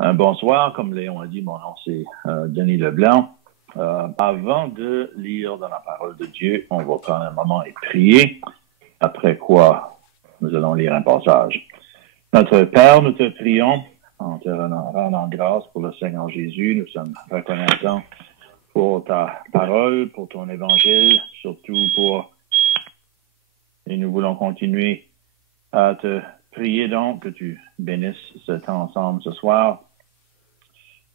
Un bonsoir, comme Léon a dit, mon nom c'est Denis Leblanc. Avant de lire dans la parole de Dieu, on va prendre un moment et prier, après quoi nous allons lire un passage. Notre Père, nous te prions en te rendant grâce pour le Seigneur Jésus. Nous sommes reconnaissants pour ta parole, pour ton évangile, surtout pour... Et nous voulons continuer à te prier donc que tu bénisses ce temps ensemble ce soir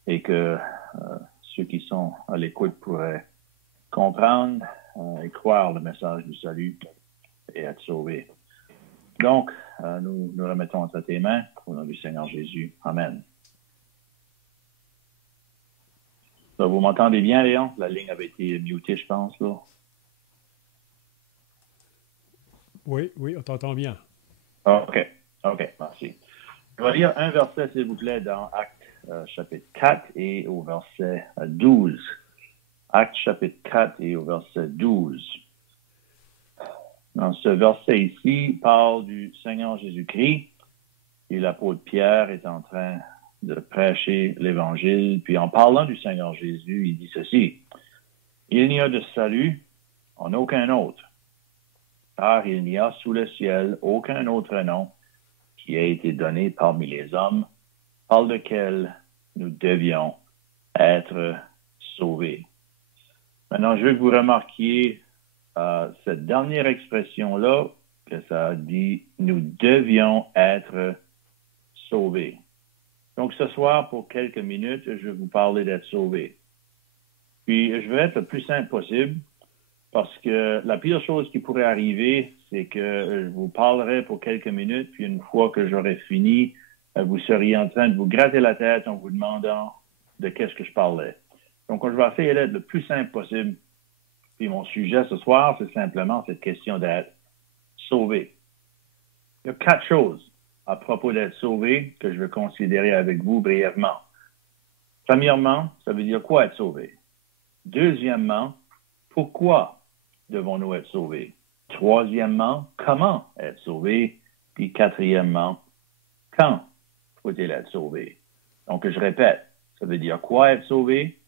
et que ceux qui sont à l'écoute pourraient comprendre et croire le message du salut et être sauvés. Donc, nous nous remettons entre tes mains au nom du Seigneur Jésus. Amen. Donc, vous m'entendez bien, Léon? La ligne avait été mutée, je pense, là. Oui, on t'entend bien. OK, merci. Je vais lire un verset, s'il vous plaît, dans Actes chapitre 4 et au verset 12. Actes chapitre 4 et au verset 12. Dans ce verset ici, parle du Seigneur Jésus-Christ et l'apôtre Pierre est en train de prêcher l'Évangile. Puis en parlant du Seigneur Jésus, il dit ceci. Il n'y a de salut en aucun autre, car il n'y a sous le ciel aucun autre nom qui a été donné parmi les hommes par lequel nous devions être sauvés. Maintenant, je veux que vous remarquiez cette dernière expression-là, que ça dit « nous devions être sauvés ». Donc, ce soir, pour quelques minutes, je vais vous parler d'être sauvés. Puis, je vais être le plus simple possible, parce que la pire chose qui pourrait arriver, c'est que je vous parlerai pour quelques minutes, puis une fois que j'aurai fini, vous seriez en train de vous gratter la tête en vous demandant de qu'est-ce que je parlais. Donc, je vais essayer d'être le plus simple possible. Puis mon sujet ce soir, c'est simplement cette question d'être sauvé. Il y a 4 choses à propos d'être sauvé que je vais considérer avec vous brièvement. Premièrement, ça veut dire quoi être sauvé? Deuxièmement, pourquoi devons-nous être sauvés? Troisièmement, comment être sauvé? Puis quatrièmement, quand faut-il être sauvé? Donc, je répète, ça veut dire quoi être sauvé?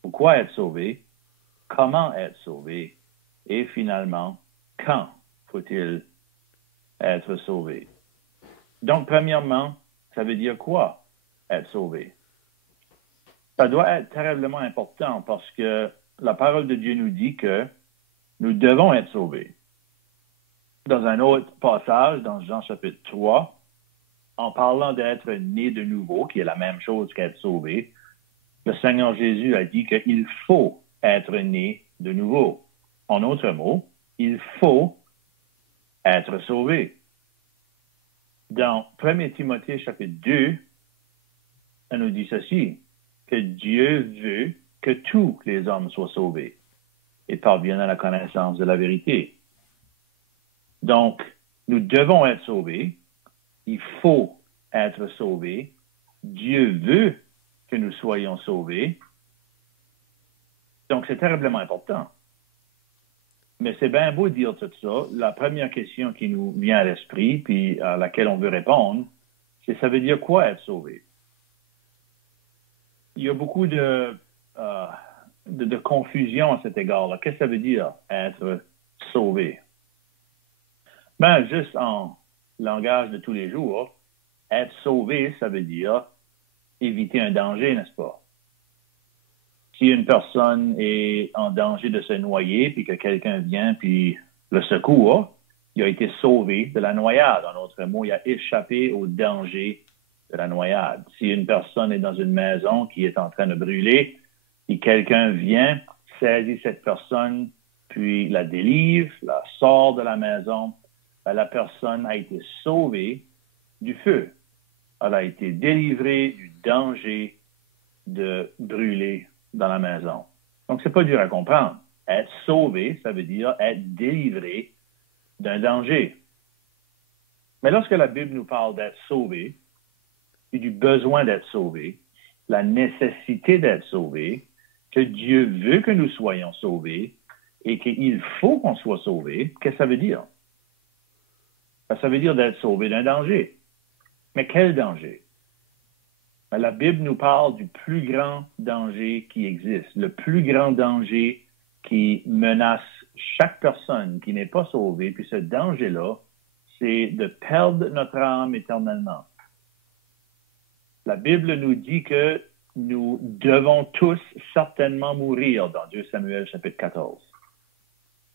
Pourquoi être sauvé? Comment être sauvé? Et finalement, quand faut-il être sauvé? Donc, premièrement, ça veut dire quoi être sauvé? Ça doit être terriblement important parce que la parole de Dieu nous dit que nous devons être sauvés. Dans un autre passage, dans Jean chapitre 3, en parlant d'être né de nouveau, qui est la même chose qu'être sauvé, le Seigneur Jésus a dit qu'il faut être né de nouveau. En d'autres mots, il faut être sauvé. Dans 1 Timothée chapitre 2, on nous dit ceci, que Dieu veut que tous les hommes soient sauvés et parviennent à la connaissance de la vérité. Donc, nous devons être sauvés. Il faut être sauvés. Dieu veut que nous soyons sauvés. Donc, c'est terriblement important. Mais c'est bien beau dire tout ça. La première question qui nous vient à l'esprit, puis à laquelle on veut répondre, c'est ça veut dire quoi être sauvé? Il y a beaucoup de confusion à cet égard-là. Qu'est-ce que ça veut dire être sauvé? Ben, juste en langage de tous les jours, être sauvé, ça veut dire éviter un danger, n'est-ce pas? Si une personne est en danger de se noyer, puis que quelqu'un vient puis le secourt, il a été sauvé de la noyade. En d'autres mots, il a échappé au danger de la noyade. Si une personne est dans une maison qui est en train de brûler, et quelqu'un vient, saisit cette personne, puis la délivre, la sort de la maison, la personne a été sauvée du feu. Elle a été délivrée du danger de brûler dans la maison. Donc, c'est pas dur à comprendre. Être sauvé, ça veut dire être délivré d'un danger. Mais lorsque la Bible nous parle d'être sauvé et du besoin d'être sauvé, la nécessité d'être sauvé, que Dieu veut que nous soyons sauvés et qu'il faut qu'on soit sauvé, qu'est-ce que ça veut dire? Ça veut dire d'être sauvé d'un danger. Mais quel danger? La Bible nous parle du plus grand danger qui existe, le plus grand danger qui menace chaque personne qui n'est pas sauvée. Puis ce danger-là, c'est de perdre notre âme éternellement. La Bible nous dit que nous devons tous certainement mourir dans 2 Samuel chapitre 14.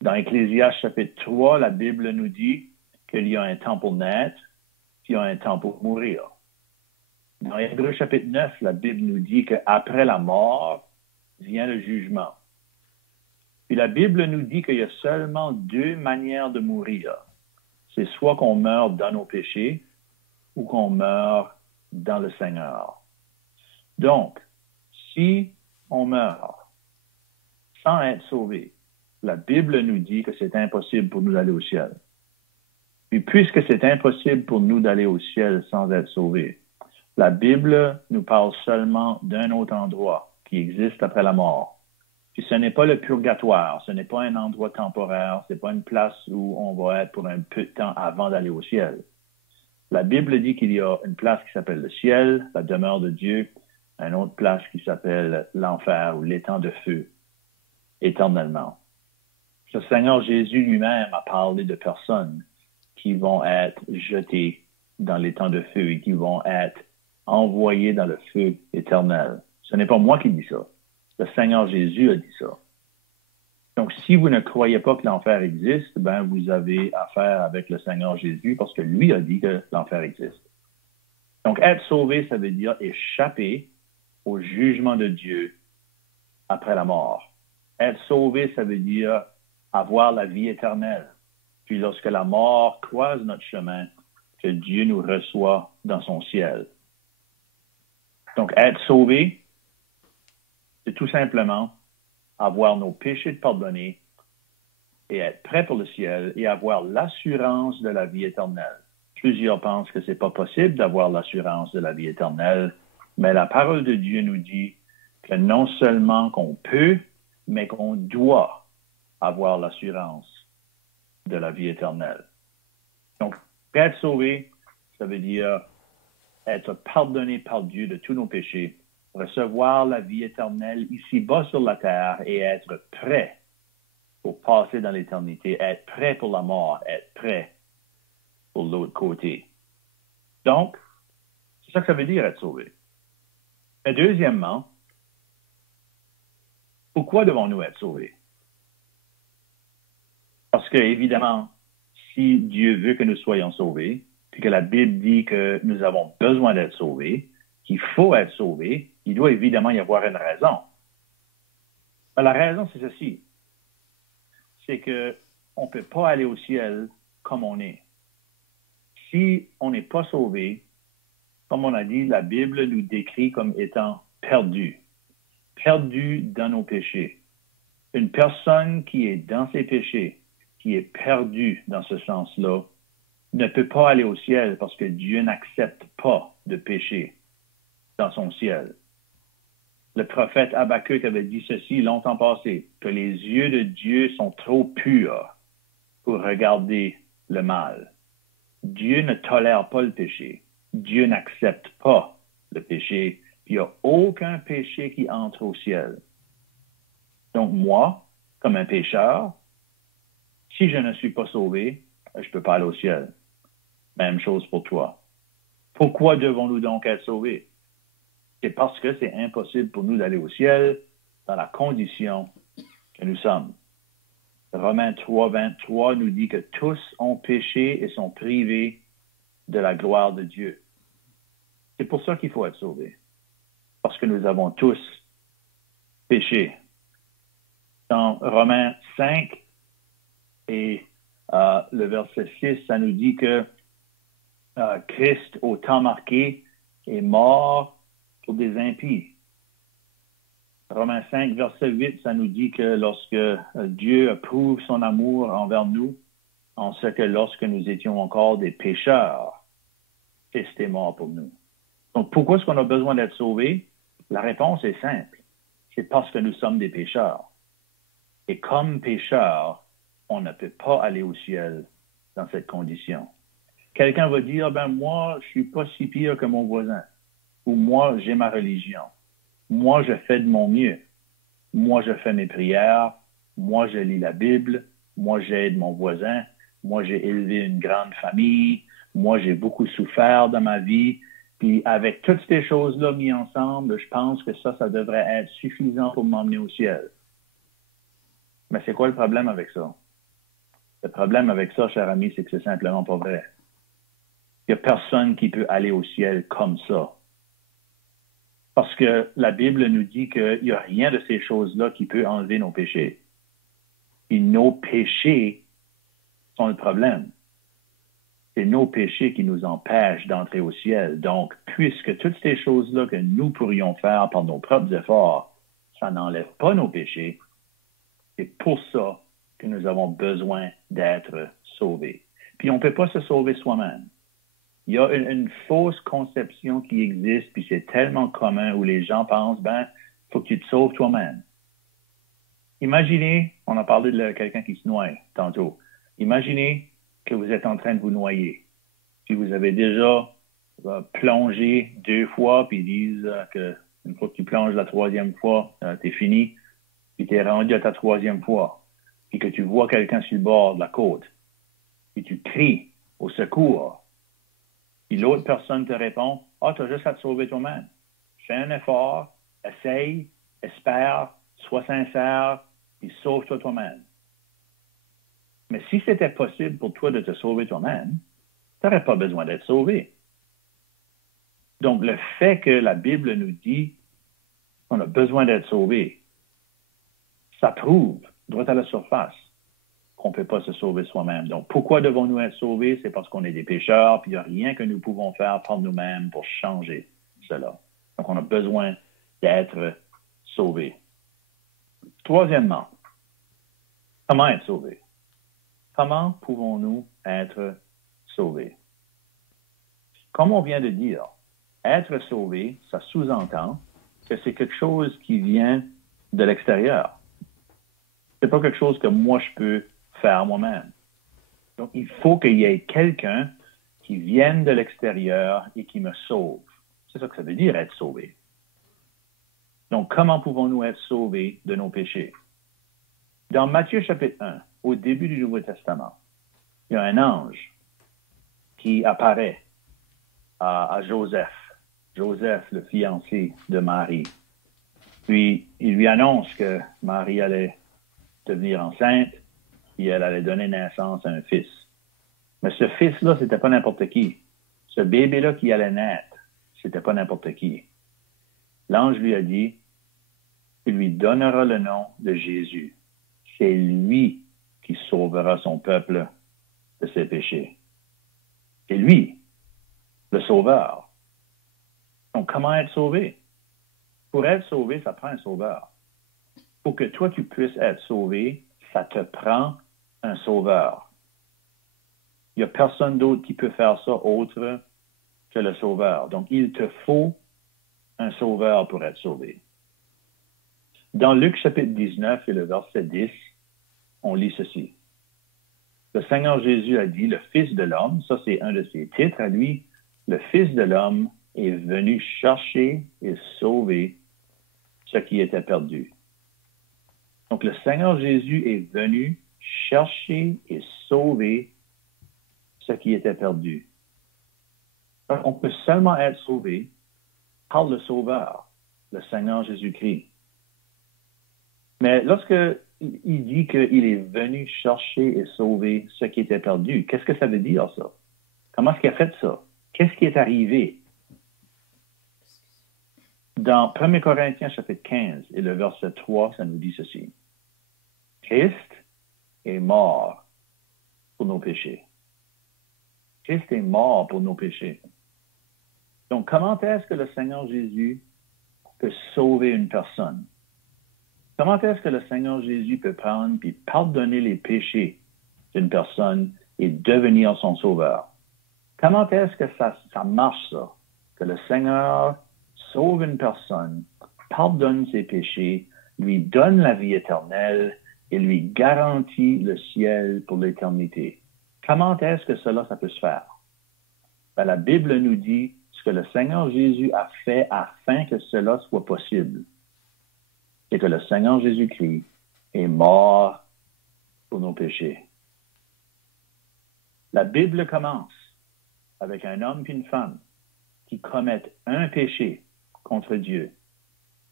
Dans Ecclésiaste chapitre 3, la Bible nous dit qu'il y a un temps pour naître, puis il y a un temps pour mourir. Dans Hébreux chapitre 9, la Bible nous dit qu'après la mort vient le jugement. Puis la Bible nous dit qu'il y a seulement 2 manières de mourir. C'est soit qu'on meurt dans nos péchés ou qu'on meurt dans le Seigneur. Donc, si on meurt sans être sauvé, la Bible nous dit que c'est impossible pour nous d'aller au ciel. Puis puisque c'est impossible pour nous d'aller au ciel sans être sauvés, la Bible nous parle seulement d'un autre endroit qui existe après la mort. Puis ce n'est pas le purgatoire, ce n'est pas un endroit temporaire, ce n'est pas une place où on va être pour un peu de temps avant d'aller au ciel. La Bible dit qu'il y a une place qui s'appelle le ciel, la demeure de Dieu, une autre place qui s'appelle l'enfer ou l'étang de feu, éternellement. Le Seigneur Jésus lui-même a parlé de personnes qui vont être jetées dans l'étang de feu et qui vont être envoyées dans le feu éternel. Ce n'est pas moi qui dis ça. Le Seigneur Jésus a dit ça. Donc, si vous ne croyez pas que l'enfer existe, ben, vous avez affaire avec le Seigneur Jésus parce que lui a dit que l'enfer existe. Donc, être sauvé, ça veut dire échapper au jugement de Dieu après la mort. Être sauvé, ça veut dire avoir la vie éternelle. Puis lorsque la mort croise notre chemin, que Dieu nous reçoit dans son ciel. Donc, être sauvé, c'est tout simplement avoir nos péchés pardonnés et être prêt pour le ciel et avoir l'assurance de la vie éternelle. Plusieurs pensent que c'est pas possible d'avoir l'assurance de la vie éternelle, mais la parole de Dieu nous dit que non seulement qu'on peut, mais qu'on doit avoir l'assurance de la vie éternelle. Donc, être sauvé, ça veut dire être pardonné par Dieu de tous nos péchés, recevoir la vie éternelle ici-bas sur la terre et être prêt pour passer dans l'éternité, être prêt pour la mort, être prêt pour l'autre côté. Donc, c'est ça que ça veut dire être sauvé. Et deuxièmement, pourquoi devons-nous être sauvés? Parce que, évidemment, si Dieu veut que nous soyons sauvés, puis que la Bible dit que nous avons besoin d'être sauvés, qu'il faut être sauvés, il doit évidemment y avoir une raison. Mais la raison, c'est ceci. C'est qu'on ne peut pas aller au ciel comme on est. Si on n'est pas sauvé, comme on a dit, la Bible nous décrit comme étant perdus. Perdus dans nos péchés. Une personne qui est dans ses péchés, qui est perdue dans ce sens-là, ne peut pas aller au ciel parce que Dieu n'accepte pas de péché dans son ciel. Le prophète Habakkuk avait dit ceci longtemps passé, que les yeux de Dieu sont trop purs pour regarder le mal. Dieu ne tolère pas le péché. Dieu n'accepte pas le péché. Il n'y a aucun péché qui entre au ciel. Donc moi, comme un pécheur, si je ne suis pas sauvé, je ne peux pas aller au ciel. Même chose pour toi. Pourquoi devons-nous donc être sauvés? C'est parce que c'est impossible pour nous d'aller au ciel dans la condition que nous sommes. Romains 3, 23 nous dit que tous ont péché et sont privés de la gloire de Dieu. C'est pour ça qu'il faut être sauvé. Parce que nous avons tous péché. Dans Romains 5 et le verset 6, ça nous dit que Christ, au temps marqué, est mort pour des impies. Romains 5, verset 8, ça nous dit que lorsque Dieu approuve son amour envers nous, en ce que lorsque nous étions encore des pécheurs, Christ est mort pour nous. Donc, pourquoi est-ce qu'on a besoin d'être sauvés? La réponse est simple. C'est parce que nous sommes des pécheurs. Et comme pécheurs, on ne peut pas aller au ciel dans cette condition. Quelqu'un va dire, moi, je suis pas si pire que mon voisin. ou moi, j'ai ma religion. Moi, je fais de mon mieux. Moi, je fais mes prières. Moi, je lis la Bible. Moi, j'aide mon voisin. Moi, j'ai élevé une grande famille. Moi, j'ai beaucoup souffert dans ma vie. Puis avec toutes ces choses-là mises ensemble, je pense que ça devrait être suffisant pour m'emmener au ciel. Mais c'est quoi le problème avec ça? Le problème avec ça, cher ami, c'est que c'est simplement pas vrai. Il n'y a personne qui peut aller au ciel comme ça. Parce que la Bible nous dit qu'il n'y a rien de ces choses-là qui peut enlever nos péchés. Et nos péchés sont le problème. C'est nos péchés qui nous empêchent d'entrer au ciel. Donc, puisque toutes ces choses-là que nous pourrions faire par nos propres efforts, ça n'enlève pas nos péchés, c'est pour ça que nous avons besoin d'être sauvés. Puis on ne peut pas se sauver soi-même. Il y a une fausse conception qui existe, puis c'est tellement commun où les gens pensent, faut que tu te sauves toi-même. Imaginez, on a parlé de quelqu'un qui se noie tantôt. Imaginez que vous êtes en train de vous noyer. Puis vous avez déjà plongé 2 fois, puis ils disent que une fois que tu plonges la 3e fois, t'es fini, puis t'es rendu à ta 3e fois, puis que tu vois quelqu'un sur le bord de la côte, puis tu cries au secours, puis l'autre personne te répond, « Ah, t'as juste à te sauver toi-même. Fais un effort, essaye, espère, sois sincère, puis sauve-toi toi-même. » Mais si c'était possible pour toi de te sauver toi-même, tu n'aurais pas besoin d'être sauvé. Donc, le fait que la Bible nous dit qu'on a besoin d'être sauvé, ça prouve, droit à la surface, qu'on ne peut pas se sauver soi-même. Donc, pourquoi devons-nous être sauvés? C'est parce qu'on est des pécheurs, puis il n'y a rien que nous pouvons faire par nous-mêmes pour changer cela. Donc, on a besoin d'être sauvés. Troisièmement, comment être sauvés? Comment pouvons-nous être sauvés? Comme on vient de dire, être sauvé, ça sous-entend que c'est quelque chose qui vient de l'extérieur. C'est pas quelque chose que moi je peux faire moi-même. Donc, il faut qu'il y ait quelqu'un qui vienne de l'extérieur et qui me sauve. C'est ça que ça veut dire, être sauvé. Donc, comment pouvons-nous être sauvés de nos péchés? Dans Matthieu chapitre 1, au début du Nouveau Testament, il y a un ange qui apparaît à Joseph. Joseph, le fiancé de Marie. Puis, il lui annonce que Marie allait devenir enceinte et elle allait donner naissance à un fils. Mais ce fils-là, c'était pas n'importe qui. Ce bébé-là qui allait naître, c'était pas n'importe qui. L'ange lui a dit, il lui donnera le nom de Jésus. C'est lui qui sauvera son peuple de ses péchés. C'est lui, le sauveur. Donc, comment être sauvé? Pour être sauvé, ça prend un sauveur. Pour que toi, tu puisses être sauvé, ça te prend un sauveur. Il n'y a personne d'autre qui peut faire ça autre que le sauveur. Donc, il te faut un sauveur pour être sauvé. Dans Luc chapitre 19 et le verset 10, on lit ceci. Le Seigneur Jésus a dit, le Fils de l'homme, ça c'est un de ses titres à lui, le Fils de l'homme est venu chercher et sauver ce qui était perdu. Donc, le Seigneur Jésus est venu chercher et sauver ce qui était perdu. On peut seulement être sauvé par le Sauveur, le Seigneur Jésus-Christ. Mais lorsque il dit qu'il est venu chercher et sauver ce qui était perdu, qu'est-ce que ça veut dire, ça? Comment est-ce qu'il a fait ça? Qu'est-ce qui est arrivé? Dans 1 Corinthiens chapitre 15 et le verset 3, ça nous dit ceci. Christ est mort pour nos péchés. Christ est mort pour nos péchés. Donc, comment est-ce que le Seigneur Jésus peut sauver une personne? Comment est-ce que le Seigneur Jésus peut prendre et pardonner les péchés d'une personne et devenir son sauveur? Comment est-ce que ça marche, ça? Que le Seigneur sauve une personne, pardonne ses péchés, lui donne la vie éternelle et lui garantit le ciel pour l'éternité. Comment est-ce que cela, ça peut se faire? La Bible nous dit ce ce que le Seigneur Jésus a fait afin que cela soit possible, c'est que le Seigneur Jésus-Christ est mort pour nos péchés. La Bible commence avec un homme et une femme qui commettent un péché contre Dieu.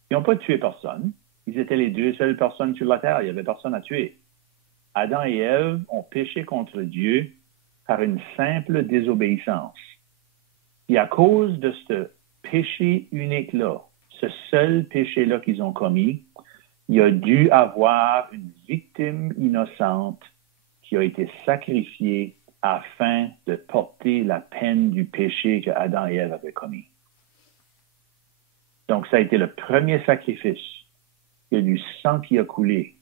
Ils n'ont pas tué personne. Ils étaient les deux seules personnes sur la terre. Il n'y avait personne à tuer. Adam et Ève ont péché contre Dieu par une simple désobéissance. Et à cause de ce péché unique-là, ce seul péché-là qu'ils ont commis, il a dû avoir une victime innocente qui a été sacrifiée afin de porter la peine du péché que Adam et Ève avaient commis. Donc, ça a été le premier sacrifice. Il y a du sang qui a coulé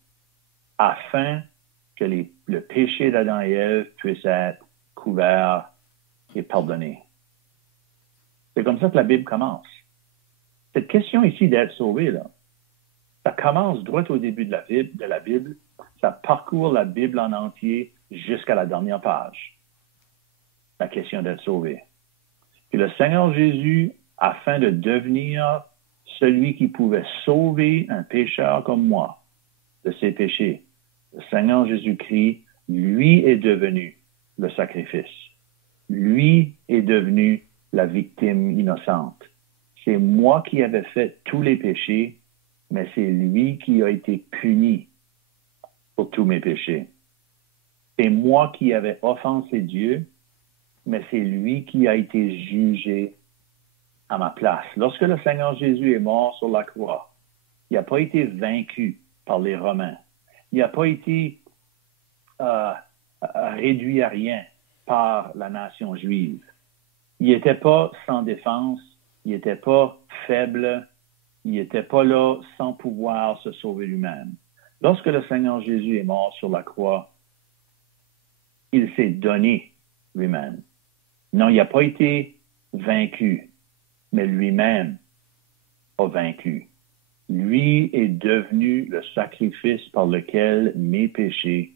afin que le péché d'Adam et Ève puisse être couvert et pardonné. C'est comme ça que la Bible commence. Cette question ici d'être sauvé, là, ça commence droit au début de la Bible, ça parcourt la Bible en entier jusqu'à la dernière page. La question d'être sauvé. Puis le Seigneur Jésus, afin de devenir celui qui pouvait sauver un pécheur comme moi de ses péchés, le Seigneur Jésus-Christ, lui est devenu le sacrifice. Lui est devenu la victime innocente. C'est moi qui avais fait tous les péchés, mais c'est lui qui a été puni pour tous mes péchés. C'est moi qui avais offensé Dieu, mais c'est lui qui a été jugé à ma place. Lorsque le Seigneur Jésus est mort sur la croix, il n'a pas été vaincu par les Romains. Il n'a pas été réduit à rien par la nation juive. Il n'était pas sans défense, il n'était pas faible, il n'était pas là sans pouvoir se sauver lui-même. Lorsque le Seigneur Jésus est mort sur la croix, il s'est donné lui-même. Non, il n'a pas été vaincu, mais lui-même a vaincu. Lui est devenu le sacrifice par lequel mes péchés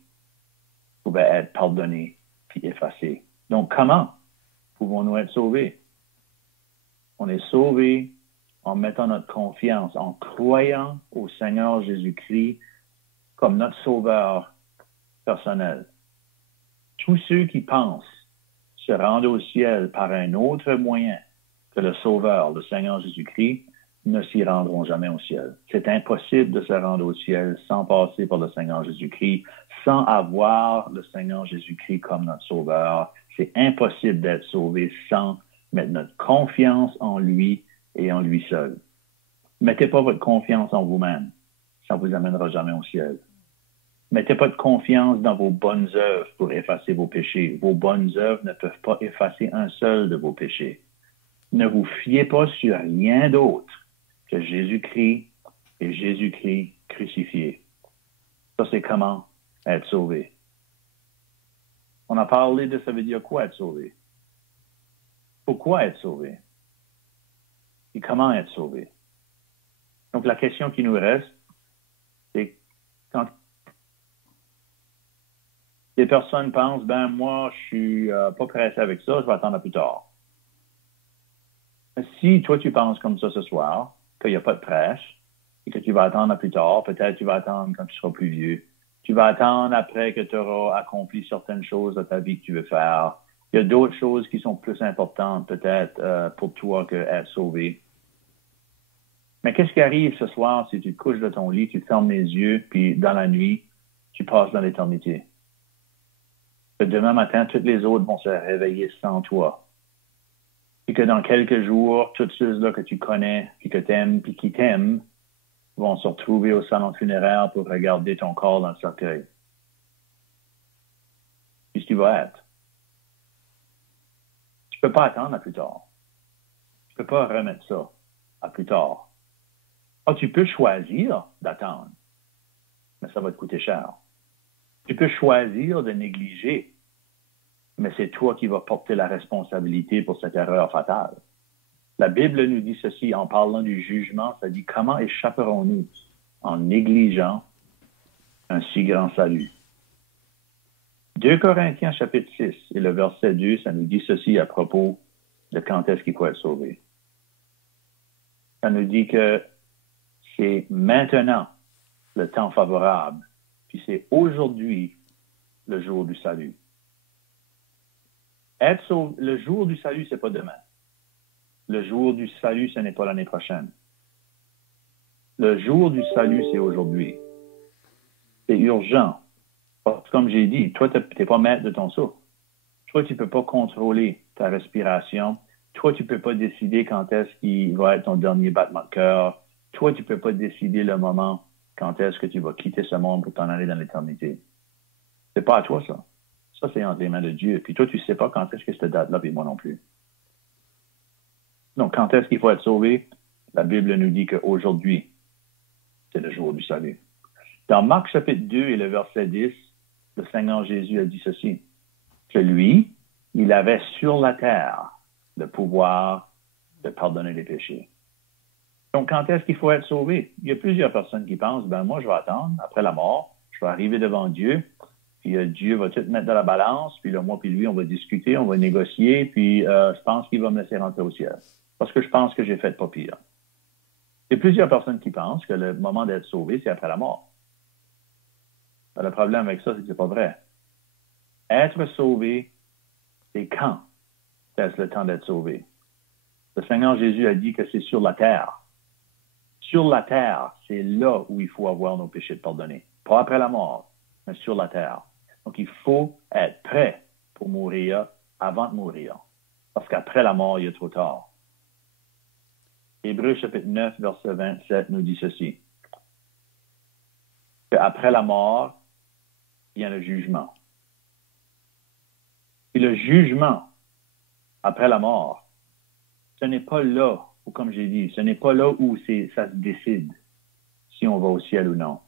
pouvaient être pardonnés puis effacés. Donc, comment pouvons-nous être sauvés? On est sauvés en mettant notre confiance, en croyant au Seigneur Jésus-Christ comme notre sauveur personnel. Tous ceux qui pensent se rendre au ciel par un autre moyen que le Sauveur, le Seigneur Jésus-Christ, ne s'y rendront jamais au ciel. C'est impossible de se rendre au ciel sans passer par le Seigneur Jésus-Christ, sans avoir le Seigneur Jésus-Christ comme notre Sauveur. C'est impossible d'être sauvé sans mettre notre confiance en lui et en lui seul. Mettez pas votre confiance en vous-même. Ça ne vous amènera jamais au ciel. Mettez pas de confiance dans vos bonnes œuvres pour effacer vos péchés. Vos bonnes œuvres ne peuvent pas effacer un seul de vos péchés. Ne vous fiez pas sur rien d'autre que Jésus-Christ et Jésus-Christ crucifié. Ça, c'est comment être sauvé. On a parlé de ça veut dire quoi être sauvé. Pourquoi être sauvé? Et comment être sauvé? Donc, la question qui nous reste, c'est quand les personnes pensent, ben moi, je suis pas pressé avec ça, je vais attendre à plus tard. Si toi, tu penses comme ça ce soir, qu'il n'y a pas de presse, et que tu vas attendre à plus tard, peut-être tu vas attendre quand tu seras plus vieux, tu vas attendre après que tu auras accompli certaines choses de ta vie que tu veux faire. Il y a d'autres choses qui sont plus importantes peut-être pour toi que être sauvé. Mais qu'est-ce qui arrive ce soir si tu te couches de ton lit, tu fermes les yeux, puis dans la nuit, tu passes dans l'éternité? Que demain matin, toutes les autres vont se réveiller sans toi. Et que dans quelques jours, toutes ceux-là que tu connais, puis que t'aimes, puis qui t'aiment, vont se retrouver au salon funéraire pour regarder ton corps dans le cercueil. Qu'est-ce que tu vas être? Tu peux pas attendre à plus tard. Tu peux pas remettre ça à plus tard. Ah, tu peux choisir d'attendre, mais ça va te coûter cher. Tu peux choisir de négliger, mais c'est toi qui vas porter la responsabilité pour cette erreur fatale. La Bible nous dit ceci en parlant du jugement, ça dit comment échapperons-nous en négligeant un si grand salut. 2 Corinthiens chapitre 6 et le verset 2, ça nous dit ceci à propos de quand est-ce qu'il faut être sauvé. Ça nous dit que c'est maintenant le temps favorable, puis c'est aujourd'hui le jour du salut. Être sauvé, le jour du salut, c'est pas demain. Le jour du salut, ce n'est pas l'année prochaine. Le jour du salut, c'est aujourd'hui. C'est urgent. Parce que comme j'ai dit, toi, tu n'es pas maître de ton souffle. Toi, tu ne peux pas contrôler ta respiration. Toi, tu ne peux pas décider quand est-ce qu'il va être ton dernier battement de cœur. Toi, tu ne peux pas décider le moment quand est-ce que tu vas quitter ce monde pour t'en aller dans l'éternité. C'est pas à toi, ça. Ça, c'est entre les mains de Dieu. Puis toi, tu ne sais pas quand est-ce que cette date-là, puis moi non plus. Donc, quand est-ce qu'il faut être sauvé? La Bible nous dit qu'aujourd'hui, c'est le jour du salut. Dans Marc chapitre 2 et le verset 10, le Seigneur Jésus a dit ceci, que lui, il avait sur la terre le pouvoir de pardonner les péchés. Donc, quand est-ce qu'il faut être sauvé? Il y a plusieurs personnes qui pensent, moi, je vais attendre, après la mort, je vais arriver devant Dieu, puis Dieu va tout mettre dans la balance, puis là, moi puis lui, on va discuter, on va négocier, puis je pense qu'il va me laisser rentrer au ciel. Parce que je pense que j'ai fait pas pire. Il y a plusieurs personnes qui pensent que le moment d'être sauvé, c'est après la mort. Le problème avec ça, c'est que c'est pas vrai. Être sauvé, c'est quand est-ce le temps d'être sauvé? Le Seigneur Jésus a dit que c'est sur la terre. Sur la terre, c'est là où il faut avoir nos péchés pardonnés. Pas après la mort, mais sur la terre. Donc, il faut être prêt pour mourir avant de mourir. Parce qu'après la mort, il est trop tard. Hébreux chapitre 9, verset 27 nous dit ceci. Après la mort, vient le jugement. Et le jugement, après la mort, ce n'est pas là où, comme j'ai dit, ce n'est pas là où ça se décide si on va au ciel ou non.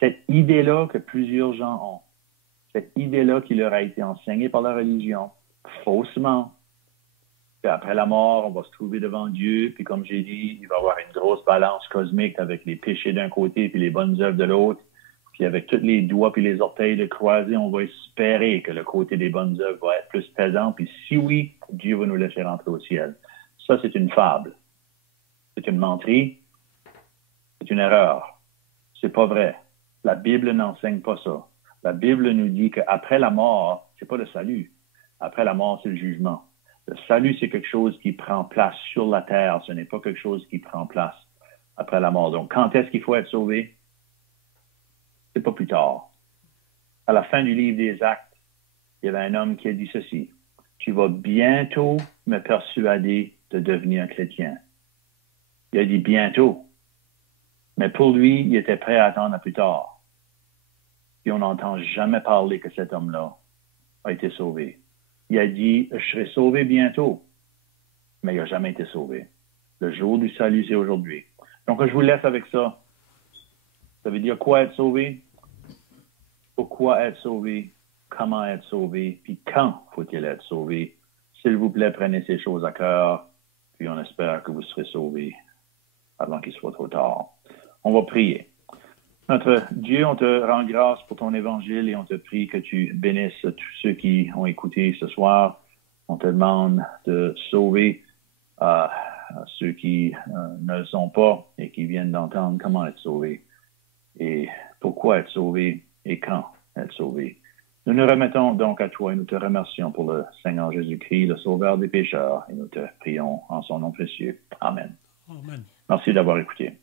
Cette idée-là que plusieurs gens ont, cette idée-là qui leur a été enseignée par la religion, faussement, qu'après la mort, on va se trouver devant Dieu, puis comme j'ai dit, il va y avoir une grosse balance cosmique avec les péchés d'un côté puis les bonnes œuvres de l'autre. Puis avec tous les doigts puis les orteils de croisés, on va espérer que le côté des bonnes œuvres va être plus pesant. Puis si oui, Dieu va nous laisser rentrer au ciel. Ça, c'est une fable. C'est une menterie. C'est une erreur. C'est pas vrai. La Bible n'enseigne pas ça. La Bible nous dit qu'après la mort, c'est pas le salut. Après la mort, c'est le jugement. Le salut, c'est quelque chose qui prend place sur la terre. Ce n'est pas quelque chose qui prend place après la mort. Donc, quand est-ce qu'il faut être sauvé? C'est pas plus tard. À la fin du livre des Actes, il y avait un homme qui a dit ceci. Tu vas bientôt me persuader de devenir chrétien. Il a dit bientôt. Mais pour lui, il était prêt à attendre à plus tard. Puis on n'entend jamais parler que cet homme-là a été sauvé. Il a dit, je serai sauvé bientôt. Mais il n'a jamais été sauvé. Le jour du salut, c'est aujourd'hui. Donc, je vous laisse avec ça. Ça veut dire quoi être sauvé? Pourquoi être sauvé? Comment être sauvé? Puis quand faut-il être sauvé? S'il vous plaît, prenez ces choses à cœur, puis on espère que vous serez sauvés avant qu'il soit trop tard. On va prier. Notre Dieu, on te rend grâce pour ton évangile et on te prie que tu bénisses tous ceux qui ont écouté ce soir. On te demande de sauver ceux qui ne le sont pas et qui viennent d'entendre comment être sauvés et pourquoi être sauvé et quand être sauvé. Nous nous remettons donc à toi et nous te remercions pour le Seigneur Jésus-Christ, le Sauveur des pécheurs, et nous te prions en son nom précieux. Amen. Amen. Merci d'avoir écouté.